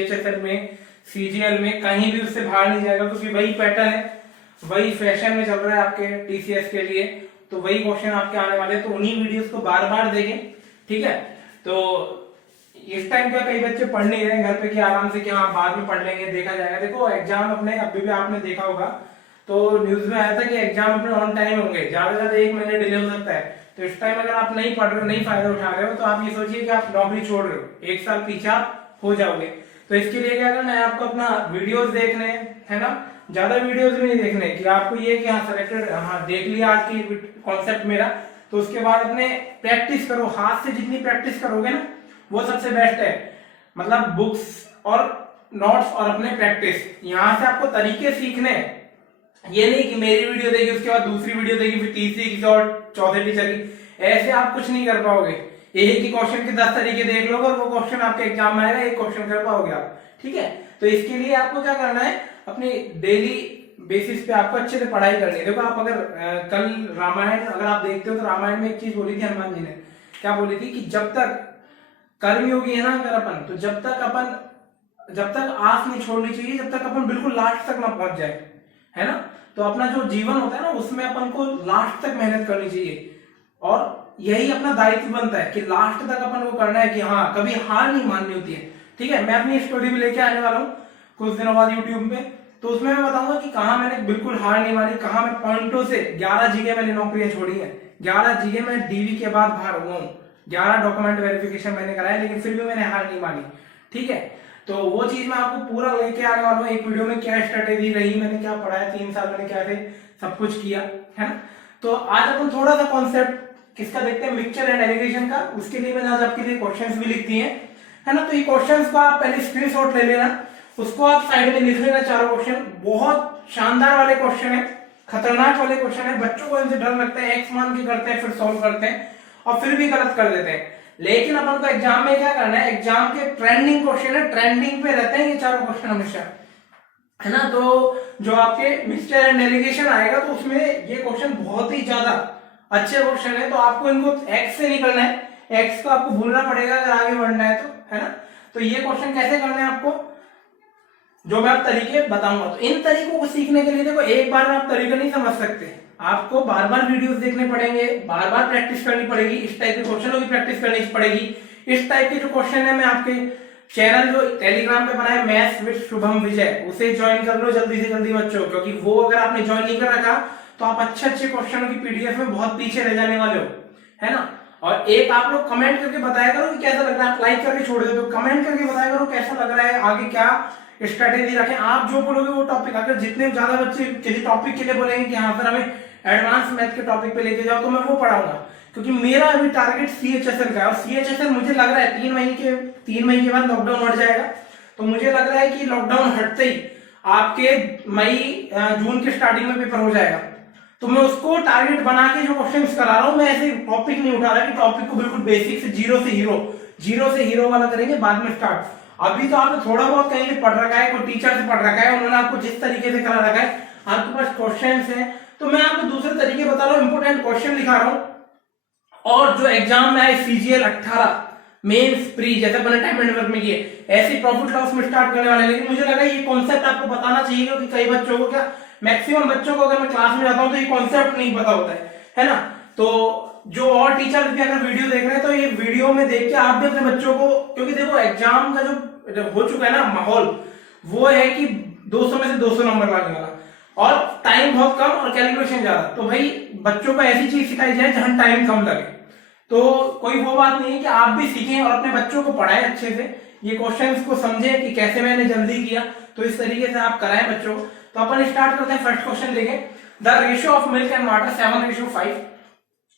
CHSL में, CGL में, कहीं भी उससे बाहर नहीं जाएगा, क्योंकि वही पैटर्न है, वही फैशन में चल रहा है आपके TCS के लिए, तो वही क्वेश्चन आपके आने वाले हैं। तो उन्हीं वीडियोस को बार बार देखें, ठीक है। तो इस टाइम क्या कई बच्चे पढ़ नहीं रहे हैं घर पे कि आराम से कि हाँ बाद में पढ़ लेंगे, देखा जाएगा। देखो एग्जाम अपने अभी भी आपने देखा होगा तो न्यूज में आया था कि एग्जाम अपने ऑन टाइम होंगे, ज्यादा से ज्यादा 1 महीने डिले हो सकता है। तो इस टाइम अगर आप नहीं पढ़ रहे हो, नहीं फायदा उठा रहे हो, तो आप ये सोचिए कि आप नौकरी छोड़ रहे हो, 1 साल पीछे आप हो जाओगे। तो इसके लिए क्या करना है, आपको अपना वीडियोस देखने है ना, ज्यादा वीडियोस भी नहीं देखने कि आपको ये कि हाँ सेलेक्टेड, हाँ देख लिया आज की कॉन्सेप्ट मेरा, तो उसके बाद अपने प्रैक्टिस करो, हाथ से जितनी प्रैक्टिस करोगे ना वो सबसे बेस्ट है। मतलब बुक्स और नोट्स और अपने प्रैक्टिस, यहां से आपको तरीके सीखने, ये नहीं कि मेरी वीडियो देखी उसके बाद दूसरी वीडियो देखी, फिर तीसरी किसी और चौथे टीचर की, ऐसे आप कुछ नहीं कर पाओगे। एक ही क्वेश्चन के 10 तरीके देख लोगे और वो क्वेश्चन आपके एग्जाम में आएगा, एक क्वेश्चन कर पाओगे आप, ठीक है। तो इसके लिए आपको क्या करना है, अपनी डेली बेसिस पे आपको अच्छे से पढ़ाई करनी है। देखो आप अगर कल रामायण अगर आप देखते हो तो रामायण में एक चीज बोली थी हनुमान जी ने, क्या बोली थी कि जब तक कर्मयोगी है ना अगर अपन, तो जब तक आस नहीं छोड़नी चाहिए, जब तक अपन बिल्कुल लास्ट तक ना पहुंच जाए, है ना। तो अपना जो जीवन होता है ना उसमें अपन को लास्ट तक मेहनत करनी चाहिए, और यही अपना दायित्व बनता है कि लास्ट तक अपन को करना है कि हाँ कभी हार नहीं माननी होती है, ठीक है। मैं अपनी स्टोरी भी लेके आने वाला हूँ कुछ दिनों बाद यूट्यूब में, तो उसमें मैं बताऊंगा कि कहाँ मैंने बिल्कुल हार नहीं मानी, कहाँ मैं पॉइंटों से 11 जगह मैंने नौकरियां छोड़ी है, 11 जगह मैं DV के बाद बाहर हुआ हूँ, 11 डॉक्यूमेंट वेरिफिकेशन मैंने कराया, लेकिन फिर भी मैंने हार नहीं मानी, ठीक है। तो वो चीज मैं आपको पूरा लेके आने वाला हूँ एक वीडियो में, क्या स्ट्रेटेजी रही, मैंने क्या पढ़ाया 3 साल मैंने क्या थे, सब कुछ किया, है ना। तो आज अपन थोड़ा सा कॉन्सेप्ट किसका देखते हैं, मिक्सचर एंड एलिगेशन का। उसके लिए मैंने आज आपके लिए क्वेश्चंस भी लिख दिए हैं, है ना। तो ये क्वेश्चंस को आप पहले स्क्रीनशॉट ले लेना, उसको आप साइड में लिख लेना, चारों क्वेश्चन बहुत शानदार वाले क्वेश्चन है, खतरनाक वाले क्वेश्चन है। बच्चों को इनसे डर लगता है, एक्स मान के करते हैं, फिर सॉल्व करते हैं और फिर भी गलत कर देते हैं। लेकिन अपन को एग्जाम में क्या करना है, एग्जाम के ट्रेंडिंग क्वेश्चन है, ट्रेंडिंग पे रहते हैं ये चारों क्वेश्चन हमेशा, है ना। तो जो आपके मिक्सचर एंड एलिगेशन आएगा तो उसमें ये क्वेश्चन बहुत ही ज्यादा अच्छे क्वेश्चन है। तो आपको इनको एक्स से नहीं करना है, एक्स को आपको भूलना पड़ेगा अगर आगे बढ़ना है तो, है ना। तो ये क्वेश्चन कैसे करने हैं आपको, जो मैं आप तरीके बताऊंगा। तो इन तरीकों को सीखने के लिए देखो एक बार में आप तरीके नहीं समझ सकते, आपको बार बार वीडियोस देखने पड़ेंगे, बार बार प्रैक्टिस करनी पड़ेगी, इस टाइप के क्वेश्चनों की प्रैक्टिस करनी पड़ेगी। इस टाइप के जो क्वेश्चन है मैं आपके चैनल जो टेलीग्राम पे बनाया मैथ्स विद शुभम विजय, उसे ज्वाइन कर लो जल्दी से जल्दी बच्चों, क्योंकि वो अगर आपने ज्वाइन नहीं कर रखा तो आप अच्छे अच्छे क्वेश्चनों की PDF में बहुत पीछे रह जाने वाले हो, है ना। और एक आप लोग कमेंट करके बताया करो कि कैसा लग रहा है, आप लाइक करके छोड़ दो, तो कमेंट करके बताया करो कैसा लग रहा है, आगे क्या स्ट्रेटेजी रखें। आप जो बोलोगे वो टॉपिक, अगर जितने ज्यादा बच्चे किसी टॉपिक के लिए बोलेंगे कि हाँ सर हमें एडवांस मैथ के टॉपिक पे लेके जाओ, तो मैं वो पढ़ाऊंगा, क्योंकि मेरा अभी टारगेट CHSL का है। और CHSL मुझे लग रहा है 3 महीने के बाद लॉकडाउन हट जाएगा, तो मुझे लग रहा है कि लॉकडाउन हटते ही आपके जून के स्टार्टिंग में पेपर हो जाएगा। तो मैं उसको टारगेट बना के जो क्वेश्चंस करा रहा हूं, मैं ऐसे टॉपिक नहीं उठा रहा कि टॉपिक को बिल्कुल बेसिक से जीरो से हीरो वाला करेंगे बाद में स्टार्ट। अभी तो आपने थोड़ा बहुत कहीं से पढ़ रखा है, कोई टीचर से पढ़ रखा है, उन्होंने आपको जिस तरीके से करा रखा है, आपके पास क्वेश्चंस हैं, तो मैं आपको दूसरे तरीके बता रहा हूँ, इंपोर्टेंट क्वेश्चन लिखा रहा हूँ। और जो एग्जाम में आए CGL 18 मेंस प्री, जैसे मैंने टाइम एंड वर्क में किए, ऐसे प्रॉफिट लॉस में स्टार्ट करने वाले। लेकिन मुझे लगा ये कॉन्सेप्ट आपको बताना चाहिए, क्योंकि कई बच्चों को, क्या मैक्सिमम बच्चों को अगर मैं क्लास में जाता हूँ तो ये कॉन्सेप्ट नहीं पता होता है ना। तो जो और टीचर भी अगर वीडियो देख रहे हैं तो ये वीडियो में देख के आप भी अपने बच्चों को, क्योंकि देखो एग्जाम का जो हो चुका है ना माहौल, वो है कि 200 में से 200 नंबर लाने वाला, और टाइम बहुत कम और कैलकुलेशन ज्यादा। तो भाई बच्चों को ऐसी चीज सिखाई जाए जहां टाइम कम लगे। तो कोई वो बात नहीं है कि आप भी सीखें और अपने बच्चों को पढ़ाएं अच्छे से, ये क्वेश्चंस को समझें कि कैसे मैंने जल्दी किया, तो इस तरीके से आप कराएं बच्चों को। तो अपन स्टार्ट करते हैं, फर्स्ट क्वेश्चन लेके, the ratio of milk and water 7:5,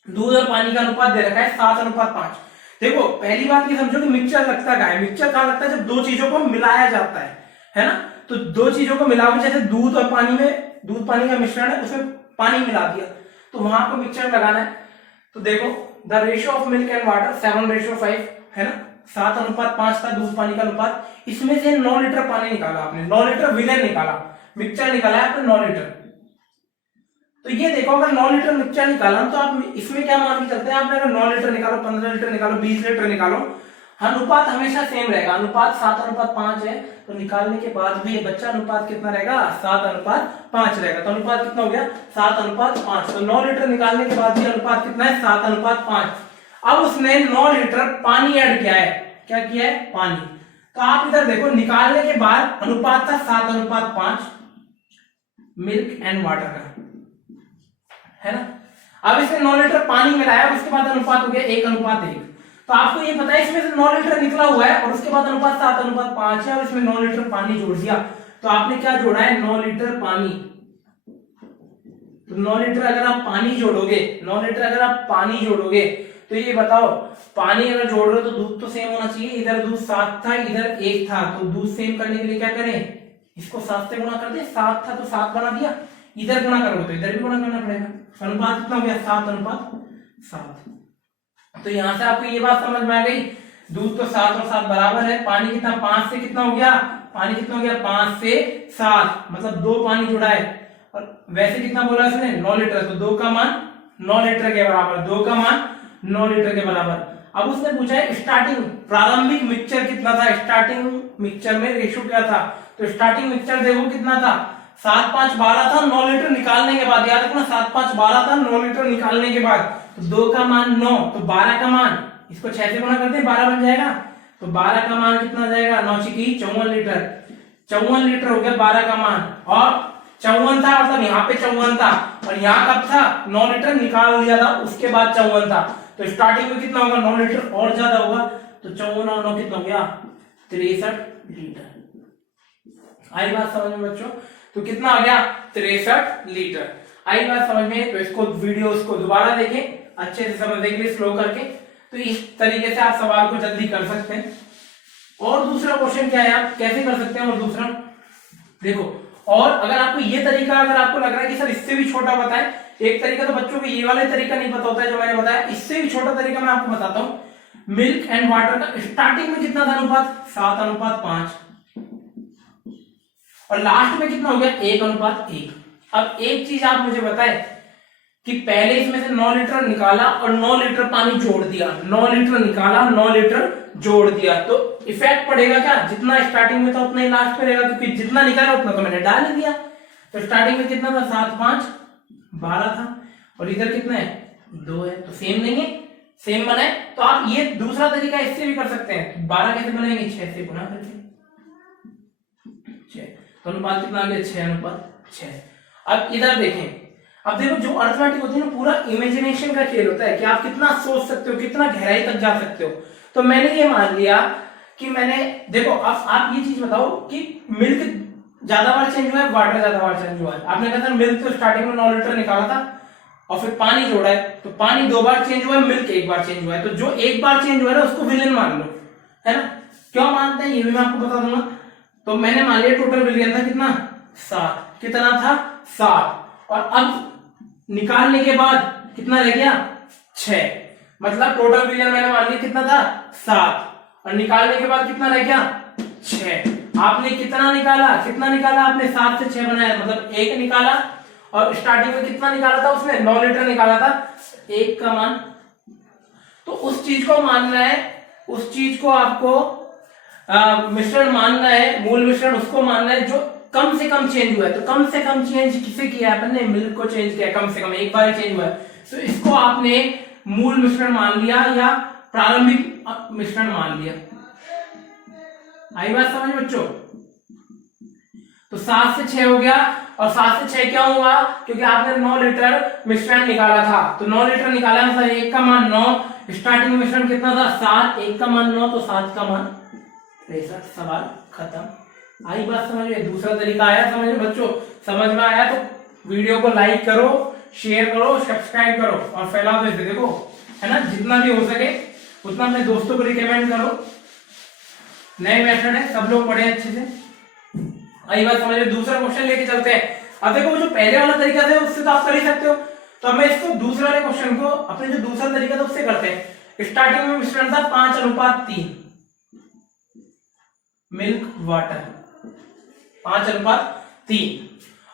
दूध और पानी का अनुपात दे रखा है 7:5। देखो पहली बात ये समझो कि मिक्सचर लगता क्या है, मिक्सचर कहां लगता है, जब दो चीजों को मिलाया जाता है ना। तो दो चीजों को मिलाओगे, जैसे दूध और पानी में, दूध पानी का मिश्रण है, उसमें पानी मिला दिया, तो वहां आपको मिक्सचर लगाना है। तो देखो the ratio of milk and water 7:5 है ना, 7:5 था दूध पानी का अनुपात। इसमें से 9 लीटर पानी निकाला आपने, 9 लीटर विलेन निकाला, मिक्सचर निकाला है आपने 9 लीटर। तो ये देखो अगर 9 लीटर मिक्सचर निकाला तो आप इसमें क्या मान के चलते हैं, आपने अगर 9 लीटर निकालो, 15 लीटर निकालो, 20 लीटर निकालो, अनुपात हमेशा सेम रहेगा, अनुपात 7:5 है, तो निकालने के बाद भी ये बच्चा अनुपात कितना रहेगा, 7:5 रहेगा। तो अनुपात कितना हो गया, 7:5। तो 9 लीटर निकालने के बाद भी अनुपात कितना है, 7:5। अब उसने 9 लीटर पानी ऐड किया है, क्या किया है, पानी। तो आप इधर देखो, निकालने के बाद अनुपात था 7:5 मिल्क एंड वाटर का, है ना। अब इसने 9 लीटर पानी मिलाया, उसके बाद अनुपात हो गया 1:1। तो आपको ये पता है इसमें से 9 लीटर निकला हुआ है और उसके बाद अनुपात 7:5 है और इसमें 9 लीटर पानी जोड़ दिया। तो आपने क्या जोड़ा है, 9 लीटर पानी। तो 9 लीटर अगर आप पानी जोड़ोगे, 9 लीटर अगर आप पानी जोड़ोगे, तो ये बताओ, पानी अगर जोड़ रहे हो तो दूध तो सेम होना चाहिए। इधर दूध 7 था, इधर 1 था, तो दूध सेम करने के लिए क्या करें, इसको 7 से गुणा कर दे। 7 था तो 7 बना दिया, इधर गुणा करोगे तो इधर भी गुणा करना पड़ेगा। अनुपात कितना हो गया, 7:7। तो यहां से आपको ये बात समझ में आ गई, दूध तो 7 और 7 बराबर है। पानी कितना, 5 से कितना हो गया, पानी कितना हो गया, 5 से 7, मतलब 2 पानी जुड़ा है। और वैसे कितना बोला इसने, 9 लीटर, तो 2 का मान 9 लीटर के बराबर, 2 का मान 9 लीटर के बराबर। अब उसने पूछा है स्टार्टिंग प्रारंभिक मिक्सचर कितना था, स्टार्टिंग मिक्सचर में रेशियो क्या था। तो स्टार्टिंग मिक्सचर देखो कितना था, 7 5 12 था 9 लीटर निकालने के बाद, याद रखना 7 5 12 था 9 लीटर निकालने के बाद। तो 2 का मान 9, तो 12 का मान, इसको 6 से गुणा करते हैं 12 बन जाएगा। तो 12 का मान कितना जाएगा, 9 की 54 लीटर, 54 लीटर हो गया 12 का मान। और 54 था, मतलब यहाँ पे 54 था और यहाँ कब था, 9 लीटर निकाल लिया था उसके बाद 54 था। तो स्टार्टिंग में कितना होगा, 9 लीटर और ज्यादा होगा। तो 54 और 9 कितना हो गया, 63 लीटर। आई बात समझ में बच्चों, तो कितना आ गया, 63 लीटर। आई बात समझ में। तो इसको वीडियोस को दोबारा देखें, अच्छे से समझने के लिए स्लो करके, तो इस तरीके से आप सवाल को जल्दी कर सकते हैं। और दूसरा क्वेश्चन क्या है, आप कैसे कर सकते हैं, और दूसरा देखो, और अगर आपको ये तरीका, अगर आपको लग रहा है कि सर इससे भी छोटा बताएं, एक तरीका तो बच्चों को ये वाला तरीका नहीं पता होता है जो मैंने बताया, इससे भी छोटा तरीका मैं आपको बताता हूं। मिल्क एंड वाटर का स्टार्टिंग में कितना था अनुपात, 7:5 और लास्ट में कितना हो गया, 1:1। अब एक चीज आप मुझे बताएं कि पहले इसमें से 9 लीटर निकाला और 9 लीटर पानी जोड़ दिया, 9 लीटर निकाला 9 लीटर जोड़ दिया, तो इफेक्ट पड़ेगा क्या, जितना स्टार्टिंग में था उतना ही लास्ट में रहेगा, क्योंकि जितना निकाला उतना तो मैंने डाल ही दिया। तो स्टार्टिंग में कितना था, 7 5 12 था और इधर कितना है, 2 है, तो सेम नहीं है, सेम बनाए। तो आप ये दूसरा तरीका इससे भी कर सकते हैं। 12 कैसे बनाएंगे, 6 से गुणा करके, 6, तो अनुपात कितना आ गया, 6:6। अब इधर देखें, अब देखो जो अर्थमेटिक होती है ना, पूरा इमेजिनेशन का खेल होता है कि आप कितना सोच सकते हो, कितना गहराई तक जा सकते हो। तो मैंने ये मान लिया कि मैंने, देखो अब आप ये चीज बताओ कि मिल्क ज्यादा बार चेंज हुआ है, वाटर ज्यादा बार चेंज हुआ है। आपने कहा था मिल्क तो स्टार्टिंग में 9 लीटर निकाला था और फिर पानी जोड़ा है, तो पानी 2 बार चेंज हुआ है, मिल्क 1 बार चेंज हुआ है। तो जो 1 बार चेंज हुआ है ना उसको विलेन मान लो, है ना। क्यों मानते हैं ये भी मैं आपको बता दूंगा। तो मैंने मान लिया टोटल विलियन था कितना, 7, कितना था, 7, और अब निकालने के बाद कितना रह गया, 6, मतलब टोटल विलियन मैंने मान लिया कितना था, 7, और निकालने के बाद कितना रह गया, 6। आपने कितना निकाला, कितना निकाला आपने, 7 से 6 बनाया, मतलब 1 निकाला। और स्टार्टिंग में कितना निकाला था उसने, 9 लीटर निकाला था, 1 का मान। तो उस चीज को मानना है, उस चीज को आपको मिश्रण मानना है, मूल मिश्रण उसको मानना है जो कम से कम चेंज हुआ है। तो कम से कम चेंज किसे किया है, अपन ने मिल्क को चेंज किया, कम से कम 1 बार चेंज हुआ है, तो इसको आपने मूल मिश्रण मान लिया या प्रारंभिक मिश्रण मान लिया। आई बात समझ बच्चों। तो 7 से 6 हो गया, और 7 से 6 क्यों हुआ, क्योंकि आपने 9 लीटर मिश्रण निकाला था। तो 9 लीटर निकाला, मतलब 1 का मान 9, स्टार्टिंग मिश्रण कितना था, 7, 1 का मान 9, तो 7 का मान 63। सवाल खत्म। आई बात समझ में। दूसरा तरीका आया समझ में बच्चों, समझ में आया तो वीडियो को लाइक करो, शेयर करो, सब्सक्राइब करो और फैलाओ इसे, देखो, है ना, जितना भी हो सके उतना अपने दोस्तों को रिकमेंड करो। नए मेथड है, सब लोग पढ़े अच्छे से। आई बात समझ में। दूसरा क्वेश्चन लेके चलते हैं। अब देखो जो पहले वाला तरीका था उससे तो आप कर ही सकते हो, तो मैं इसको दूसरे वाले क्वेश्चन को अपने जो दूसरा तरीका था उससे करते हैं। स्टार्टिंग में मिश्रण था 5:3 मिल्क वाटर, 5:3,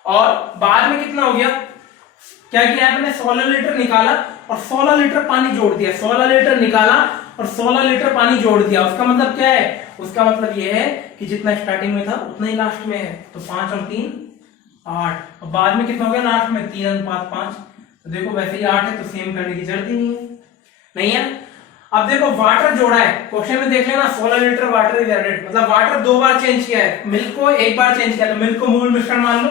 और बाद में कितना हो गया, क्या किया आपने, 16 लीटर निकाला और 16 लीटर पानी जोड़ दिया। 16 लीटर निकाला और 16 लीटर पानी जोड़ दिया। उसका मतलब क्या है? उसका मतलब ये है कि जितना स्टार्टिंग में था उतना ही लास्ट में है। तो 5 और 3 8, और बाद में कितना हो गया लास्ट में? 3:5। तो देखो वैसे ही 8 है, तो सेम करने की जरूरत ही नहीं है। अब देखो वाटर जोड़ा है, क्वेश्चन में देख लेना 16 लीटर वाटर इज एडेड, मतलब वाटर 2 बार चेंज किया है, मिल्क को 1 बार चेंज किया। तो मिल्क को मूल मिश्रण मान लो।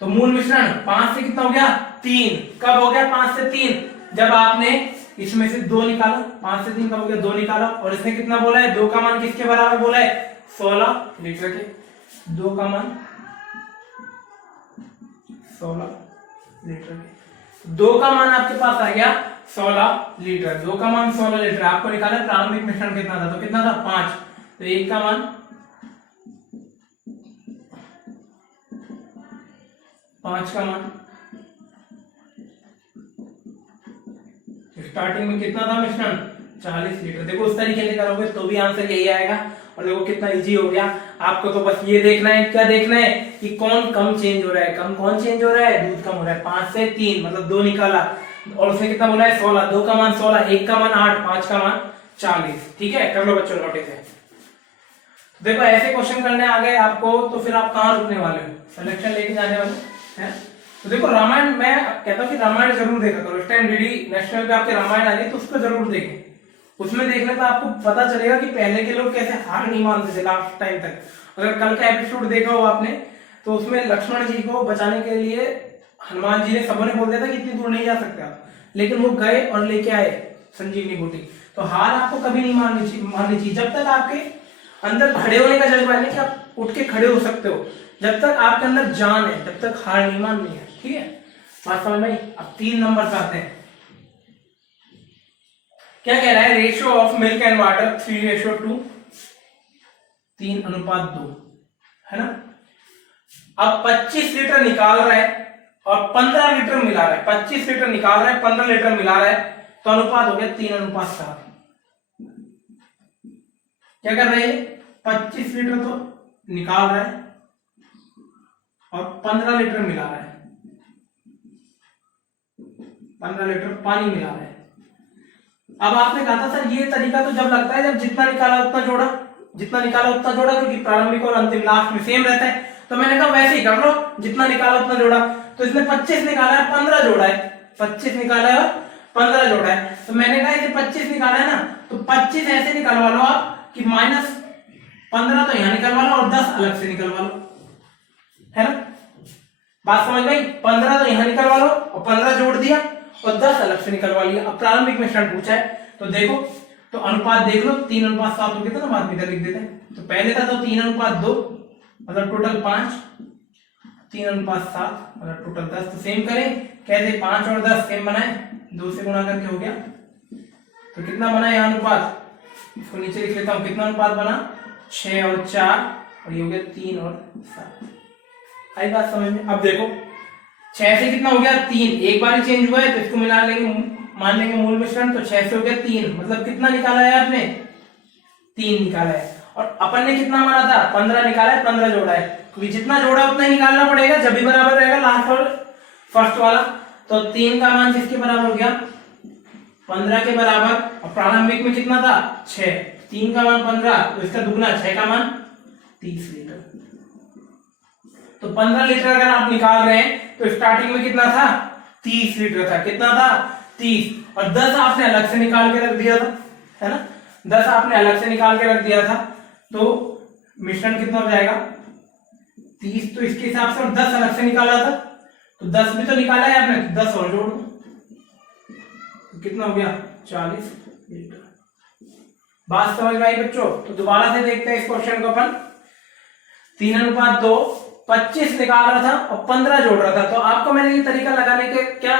तो मूल मिश्रण 5 से कितना हो गया? 3। कब हो गया 5 से 3? जब आपने इसमें से 2 निकाला। 5 से 3 कब हो गया? 2 निकाला। और इसने कितना बोला है? 2 का मान किसके बराबर बोला है? 16 लीटर के। 2 का मान 16 लीटर के। 2 का मान आपके पास आ गया 16 लीटर। 2 का मान 16 लीटर। आपको निकाला प्रारंभिक मिश्रण कितना था? तो कितना था? 5। तो 1 का मान 5 का मान स्टार्टिंग में कितना था मिश्रण? 40 लीटर। देखो उस तरीके से करोगे तो भी आंसर यही आएगा। और देखो कितना इजी हो गया। आपको तो बस ये देखना है, क्या देखना है कि कौन कम चेंज हो रहा है। कम कौन चेंज हो रहा है? दूध कम हो रहा है। 5 से 3 मतलब 2 निकाला, और उसने कितना बोला है? 16। 2 का मान 16, 1 का मान 8, 5 का मान 40। ठीक है, कर लो बच्चों नोटिस है। देखो ऐसे क्वेश्चन करने आ गए आपको तो फिर आप कहाँ रुकने वाले हो? सिलेक्शन लेके जाने वाले हैं। तो देखो रामायण, मैं कहता हूँ कि रामायण जरूर देखा करो। इस टाइम डीडी नेशनल पे आपके रामायण आ रही तो उसको जरूर देखें। उसमें देखने पर आपको पता चलेगा कि पहले के लोग कैसे हार नहीं मानते थे लास्ट टाइम तक। अगर कल का एपिसोड देखा हो आपने तो उसमें लक्ष्मण जी को बचाने के लिए हनुमान जी ने, सबों ने बोल दिया था कि इतनी दूर नहीं जा सकते आप, लेकिन वो गए और लेके आए संजीवनी बूटी। तो हार आपको कभी नहीं माननी चाहिए जब तक आपके अंदर खड़े होने का जज्बा है, कि आप उठ के खड़े हो सकते हो। जब तक आपके अंदर जान है तब तक हार नहीं माननी है। ठीक है, बात समझ में आई? अब 3 नंबर पे आते हैं। क्या कह रहा है? Ratio of milk and water 3:2, 3:2 है ना। अब 25 लीटर निकाल रहा है और 15 लीटर मिला रहा है। 25 लीटर निकाल रहा है, 15 लीटर मिला रहा है, तो अनुपात हो गया 3:7। क्या कर रहे हैं? 25 लीटर तो निकाल रहा है और 15 लीटर मिला रहा है। 15 लीटर पानी मिला रहा है। अब आपने कहा था सर ये तरीका तो जब लगता है जब जितना निकाला उतना जोड़ा, जितना निकाला उतना जोड़ा, क्योंकि प्रारंभिक और अंतिम लास्ट में सेम रहता है। तो मैंने कहा वैसे ही कर लो, जितना निकाला उतना जोड़ा। तो इसने 25 निकाला है, 15 जोड़ा है। 25 निकाला है और 15 जोड़ा है। तो मैंने कहा इसे 25 निकाला है ना, तो 25 ऐसे निकलवा लो आप कि -15 तो यहां निकलवा लो और 10 अलग से निकलवा लो, है ना। बात समझ में आई? 15 तो यहां निकलवा लो और 15 जोड़ दिया और 10 अलग से निकलवा लिया। अब प्रारंभिक मिश्रण पूछा है तो देखो, तो अनुपात देख लो 3:7 हो गया था ना, बाद में इधर लिख देते हैं। तो पहले था तो 3:2 मतलब टोटल 5, 3:7 मतलब टोटल 10। तो सेम करें, कैसे 5 और 10 सेम बनाए, 2 से गुणा करके हो गया। तो कितना बना यह अनुपात? इसको नीचे लिख लेता हूं, कितना अनुपात बना? 6 और 4, और ये हो गया 3 और 7। आई बात समझ में? अब देखो 6 से कितना हो गया? 3, एक बार ही चेंज हुआ है तो इसको मिला लेंगे, मान लेंगे मूल मिश्रण। तो 6 से हो गया 3, मतलब कितना निकाला है आपने? 3 निकाला है। और अपन ने कितना माना था? 15 निकाला है, 15 जोड़ा है, क्योंकि जितना जोड़ा उतना ही निकालना पड़ेगा, जब भी बराबर रहेगा लास्ट और फर्स्ट वाला। तो 3 का मान किसके बराबर हो गया? 15 के बराबर। और प्रारंभिक में कितना था? 6, 3 का मान 15, तो इसका दुगना 6 का मान 30 लीटर। तो 15 लीटर अगर आप निकाल रहे हैं तो स्टार्टिंग में कितना था? 30 लीटर था। कितना था? 30। और 10 आपने अलग से निकाल के रख दिया था, है ना। 10 आपने अलग से निकाल के रख दिया था, तो मिश्रण कितना हो जाएगा? 30 तो इसके हिसाब से, और 10 अलग से निकाला था, तो 10 भी तो निकाला है आपने, तो 10 और जोड़, तो कितना हो गया? 40 लीटर। बात समझ में आई बच्चों? तो दोबारा से देखते हैं इस क्वेश्चन को अपन। 3:2, 25 निकाल रहा था और 15 जोड़ रहा था। तो आपको मैंने ये तरीका लगाने के क्या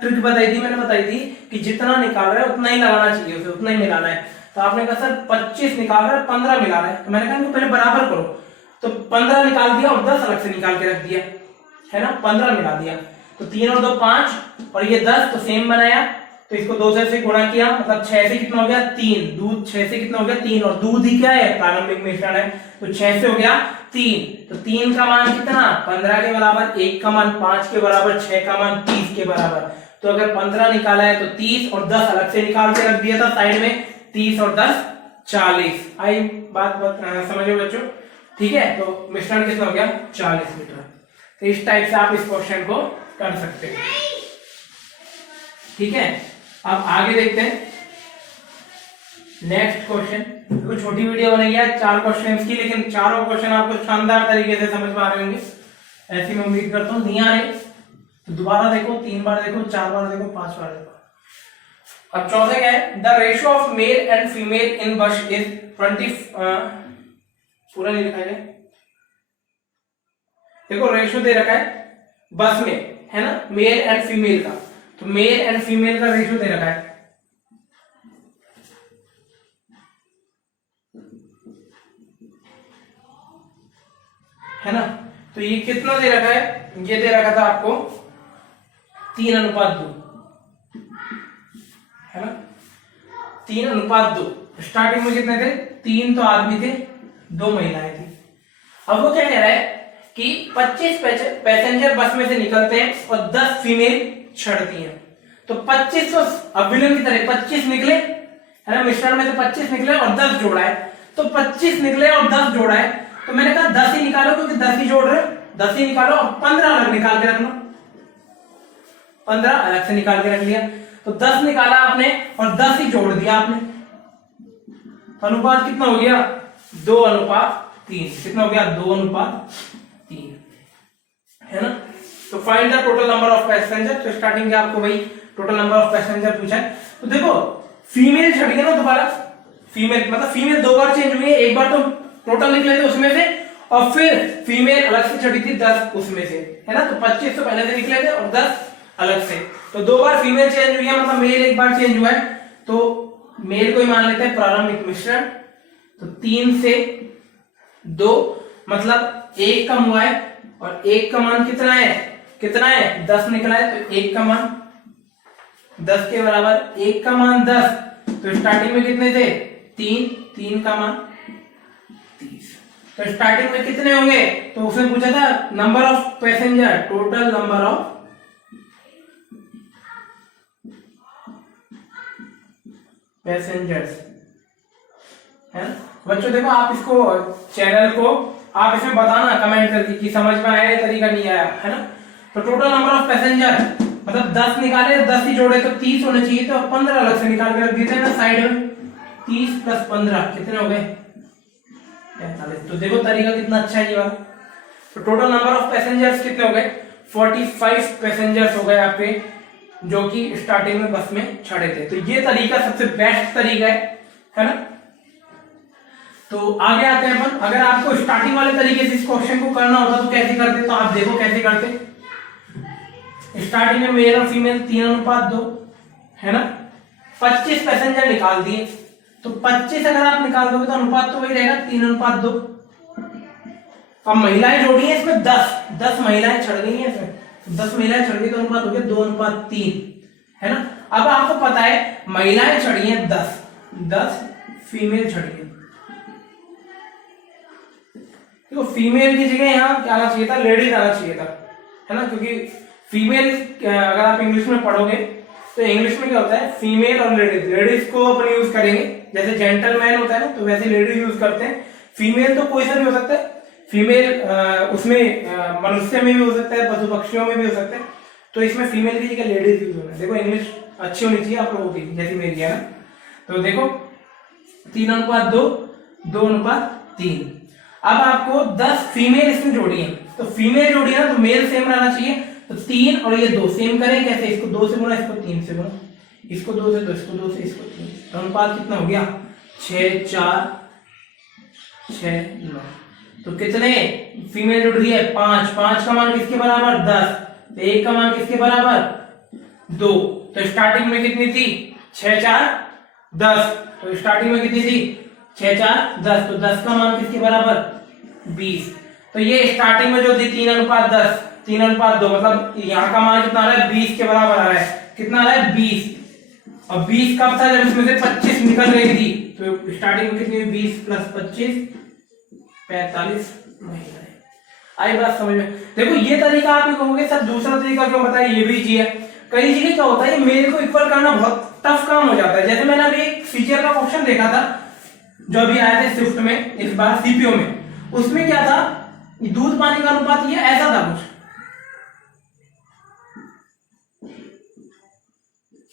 ट्रिक बताई थी? मैंने बताई थी कि जितना निकाल रहा है उतना ही लगाना चाहिए, उसे उतना ही मिलाना है। तो आपने कहा सर 25 निकाल रहा है, 15 मिला रहा है, तो मैंने कहा इनको पहले बराबर करो। तो 15 निकाल दिया और 10 अलग से निकाल के रख दिया, है ना। 15 मिला दिया, तो 3 और 2 5, और ये 10, तो सेम बनाया। तो इसको 2 से गुणा किया, मतलब 6 से कितना हो गया? 3। दूध 6 से कितना हो गया? 3। और दूध ही क्या है? प्रारंभिक मिश्रण है, तो 6 से हो गया 3। तो 3 का मान कितना? 15 के बराबर, 1 का मान 5 के बराबर, 6 का मान 30 के बराबर। तो अगर 15 निकाला है तो 30 और 10 अलग से निकाल के रख दिया था साइड में, 30 और 10 40। आई बात समझ में बच्चों? ठीक है, तो मिश्रण कितना हो गया 40 लीटर। तो इस टाइप से आप इस क्वेश्चन को कर सकते हैं। ठीक है, अब आगे देखते हैं नेक्स्ट क्वेश्चन। कुछ छोटी वीडियो बनाई है 4 क्वेश्चन की, लेकिन चारों क्वेश्चन आपको शानदार तरीके से समझ में आ रहे होंगे, ऐसी मैं उम्मीद करता हूँ। नहीं आ रहे तो दोबारा देखो, 3 बार देखो, 4 बार देखो, 5 बार देखो। अब चौथे क्या है, the ratio of male and female इन बस इज 20। पूरा नहीं लिखा है, देखो रेशियो दे रखा है बस में, है ना, मेल एंड फीमेल का। तो मेल एंड फीमेल का रेशियो दे रखा है ना। तो ये कितना दे रखा है, ये दे रखा था आपको 3:2, है ना, 3:2। स्टार्टिंग में कितने थे, 3 तो आदमी थे, 2 महिलाएं थी। अब वो क्या कह रहा है कि 25 पैसेंजर बस में से निकलते हैं और 10 फीमेल चढ़ती हैं। तो 25 तो अब विलन की तरह 25 निकले, है ना, मिश्रण में से 25 निकले और 10 जोड़ा है। तो 25 निकले और 10 जोड़ा है, तो मैंने कहा 10 ही निकालो, क्योंकि 10 ही जोड़ रहे, 10 ही निकालो और 15 अलग निकाल के रख लो। 15 अलग से निकाल के रख लिया, तो 10 निकाला आपने और 10 ही जोड़ दिया आपने। तो अनुपात कितना हो गया, 2:3। कितना हो गया, 2:3, है ना। तो find the total number of passenger. तो स्टार्टिंग में आपको भाई टोटल नंबर ऑफ पैसेंजर पूछा है। तो देखो फीमेल चढ़ी है ना दोबारा, फीमेल मतलब फीमेल 2 बार चेंज हुई है, एक बार तो टोटल निकले थे उसमें से, और फिर फीमेल अलग से चढ़ी थी 10 उसमें से, है ना। तो 25 तो पहले से निकले थे और 10 अलग से, तो 2 बार फीमेल चेंज हुई है, मतलब मेल 1 बार चेंज हुआ है। तो मेल को ही मान लेते हैं प्रारंभिक मिश्रण। तो 3 से 2 मतलब 1 कम हुआ है, और 1 का मान कितना है, 10 निकला है। तो 1 का मान 10 के बराबर, 1 का मान 10। तो स्टार्टिंग में कितने थे, 3 का मान 30। तो स्टार्टिंग में कितने होंगे, तो उसने पूछा था number of passenger, total number of passengers, है ना। बच्चों देखो आप इसको चैनल को आप इसमें बताना कमेंट करके कि समझ में आया, तरीका नहीं आया, है ना। तो टोटल नंबर ऑफ पैसेंजर मतलब 10 निकाले, 10 ही जोड़े तो 30 होने चाहिए, तो 15 अलग से निकाल के रख देते हैं ना साइड में। 30 + 15 कितने हो गए, 45। तो देखो तरीका कितना अच्छा है ये वाला। तो टोटल नंबर ऑफ पैसेंजर्स कितने हो गए, 45 पैसेंजर्स हो गए आपके, जो कि स्टार्टिंग में बस में चढ़े थे। तो ये तरीका सबसे बेस्ट तरीका है ना। तो आगे आते हैं अपन, अगर आपको स्टार्टिंग वाले तरीके से इस क्वेश्चन को करना होता तो कैसे करते, तो आप देखो कैसे करते। स्टार्टिंग में मेल और फीमेल 3:2, है ना। 25 पैसेंजर निकाल दिए, तो 25 अगर आप निकाल दोगे तो अनुपात तो वही रहेगा 3:2। अब महिलाएं जोड़ी है इसमें 10 महिलाएं चढ़ गई हैं इसमें, 10 महिलाएं चढ़ गई तो अनुपात हो गया 2:3, है ना। अब आपको पता है महिलाएं चढ़ी हैं 10 फीमेल चढ़ी है, तो फीमेल की जगह यहाँ क्या आना चाहिए था, लेडीज आना चाहिए था, है ना। क्योंकि फीमेल अगर आप इंग्लिश में पढ़ोगे तो इंग्लिश में क्या होता है, फीमेल और लेडीज को अपन यूज करेंगे, जैसे जेंटलमैन होता है ना, तो वैसे लेडीज यूज करते हैं। फीमेल तो कोई सा भी हो सकता है, फीमेल उसमें मनुष्य में भी हो सकता है, पशु पक्षियों में भी हो सकता है, तो इसमें फीमेल की जगह लेडीज यूज होना है। देखो इंग्लिश अच्छी होनी चाहिए आप लोगों की, जैसी मेरी है ना। तो देखो 3:2, 2:3। अब आपको 10 फीमेल इसमें जोड़ी है, तो फीमेल जोड़ी है ना, तो मेल सेम रहना चाहिए। तो 3 और ये 2 सेम करें, कैसे, इसको 2 से गुणा, इसको 3 से गुणा, इसको 2 से, तो इसको 2 से, इसको 3। तो अनुपात कितना हो गया, 6, 4, 6, 9। तो कितने फीमेल जुड़ रही है, 5 का मान किसके बराबर, 10। तो 1 का मान किसके बराबर, 2। तो स्टार्टिंग में कितनी थी, 6, 4, 10। तो स्टार्टिंग में कितनी थी, 6, 4, 10। तो 10 का मान किसके बराबर, 20। तो ये स्टार्टिंग में जो थी 3:10, 3:2, मतलब यहाँ का मान कितना आ रहा है, 20 के बराबर आ रहा है। कितना आ रहा है, 20। और 20 कब था, जब इसमें से 25 निकल रही थी। तो स्टार्टिंग में कितनी, 20 + 25, 45 महिलाएं। आई बात समझ में। देखो ये तरीका आप कहोगे सर दूसरा तरीका क्यों बताया, ये भी चीज है। कई जगह क्या होता है मेल को इक्वल करना बहुत टफ काम हो जाता है। जैसे मैंने अभी एक सीजीएल का क्वेश्चन देखा था जो अभी आया था स्विफ्ट में, इस बार सीपीओ में, उसमें क्या था दूध पानी का अनुपात ये ऐसा था कुछ।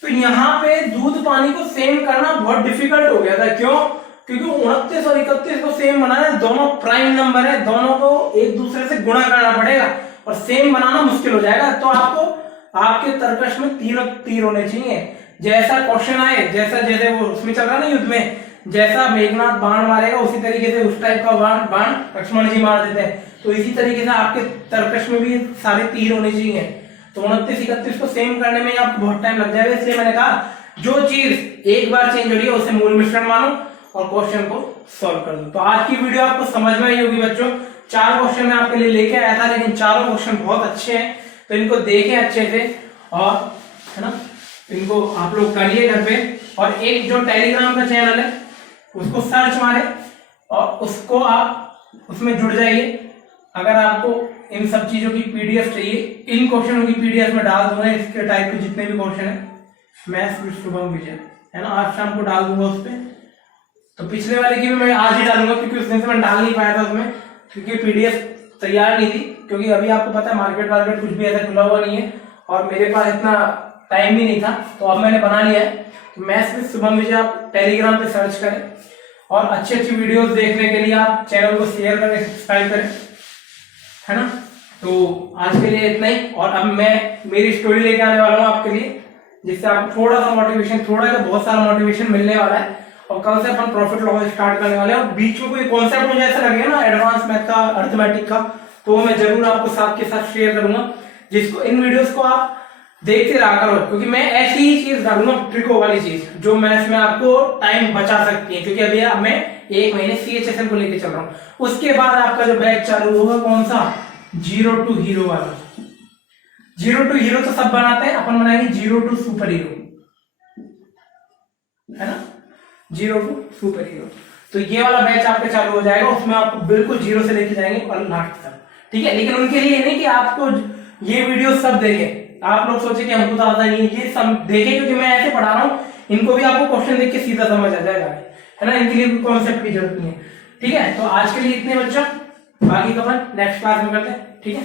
तो यहाँ पे दूध पानी को सेम करना बहुत डिफिकल्ट हो गया था। क्यों? क्योंकि 29 और 31 को सेम बनाना, दोनों प्राइम नंबर है, दोनों को एक दूसरे से गुणा करना पड़ेगा और सेम बनाना मुश्किल हो जाएगा। तो आपको आपके तर्कश में तीनों तीर होने चाहिए। जैसा क्वेश्चन आए, जैसा जैसे वो उसमें चल रहा ना युद्ध में, जैसा मेघनाथ बाण मारेगा उसी तरीके से उस टाइप का बाण लक्ष्मण जी मार देते हैं। तो इसी तरीके से आपके तर्कश में भी सारे तीर होने चाहिए। तो 29-31 को सेम करने में आपको बहुत टाइम लग जाएगा। इसलिए मैंने कहा जो चीज एक बार चेंज हो रही है उसे मूल मिश्रण मानो और क्वेश्चन को सॉल्व कर दो। तो आज की वीडियो आपको समझ में आई होगी बच्चों। 4 क्वेश्चन मैं आपके लिए लेके आया था, लेकिन चारों क्वेश्चन बहुत अच्छे हैं, तो इनको देखें अच्छे से और है ना, इनको आप लोग करिए घर पे। और एक जो टेलीग्राम का चैनल है उसको सर्च मारे और उसको आप उसमें जुड़ जाइए। अगर आपको इन सब चीजों की पीडीएफ चाहिए, इन क्वेश्चनों की पीडीएफ में डाल दूंगा, इसके टाइप के जितने भी क्वेश्चन है, मैथ्स विद शुभम विजय है ना, आज शाम को डाल दूंगा उस पर। तो पिछले वाले की भी मैं आज ही डालूंगा क्योंकि उस दिन से मैं डाल नहीं पाया था उसमें, क्योंकि पीडीएफ तैयार नहीं थी। क्योंकि अभी आपको पता है मार्केट कुछ भी ऐसा खुला हुआ नहीं है और मेरे पास इतना टाइम भी नहीं था, तो अब मैंने बना लिया है। तो मैथ्स विद शुभम विजय आप टेलीग्राम पे सर्च करें और अच्छी अच्छी वीडियोस देखने के लिए आप चैनल को शेयर करें, सब्सक्राइब करें, है ना। तो आज के लिए इतना ही। और अब मैं मेरी स्टोरी लेके आने वाला हूँ आपके लिए, जिससे आपको थोड़ा सा मोटिवेशन, थोड़ा क्या बहुत सारा मोटिवेशन मिलने वाला है। और कल से अपन प्रॉफिट लॉस स्टार्ट करने वाले हैं। और बीच में कोई कॉन्सेप्ट मुझे ऐसा लगेगा ना एडवांस मैथ का, अर्थमेटिक का, तो मैं जरूर आपको साथ के साथ शेयर करूंगा, जिसको इन वीडियोस को आप देखते रहा करो। क्योंकि मैं ऐसी ही चीज डालूंगा, ट्रिको वाली चीज, जो मैथ्स में आपको टाइम बचा सकती है। क्योंकि अभी मैं 1 महीने CHSL को लेके चल रहा हूँ। उसके बाद आपका जो बैच चालू होगा कौन सा, 0 to हीरो वाला। 0 to हीरो तो सब बनाते हैं, अपन बनाएंगे 0 to सुपर हीरो, है ना, 0 to सुपर हीरो। तो ये वाला बैच आपका चालू हो जाएगा, उसमें आपको बिल्कुल 0 से लेके जाएंगे और लास्ट तक, ठीक है। लेकिन उनके लिए नहीं कि आपको ये वीडियो सब देखें, आप लोग सोचे कि हमको तो आता नहीं है, ये सब देखें क्योंकि मैं ऐसे पढ़ा रहा हूँ, इनको भी आपको क्वेश्चन देख के सीधा समझ आ जाएगा, है ना। इनके लिए कॉन्सेप्ट की जरूरत नहीं है, ठीक है। तो आज के लिए इतने बच्चों, बाकी तो अपन नेक्स्ट क्लास में करते हैं, ठीक है।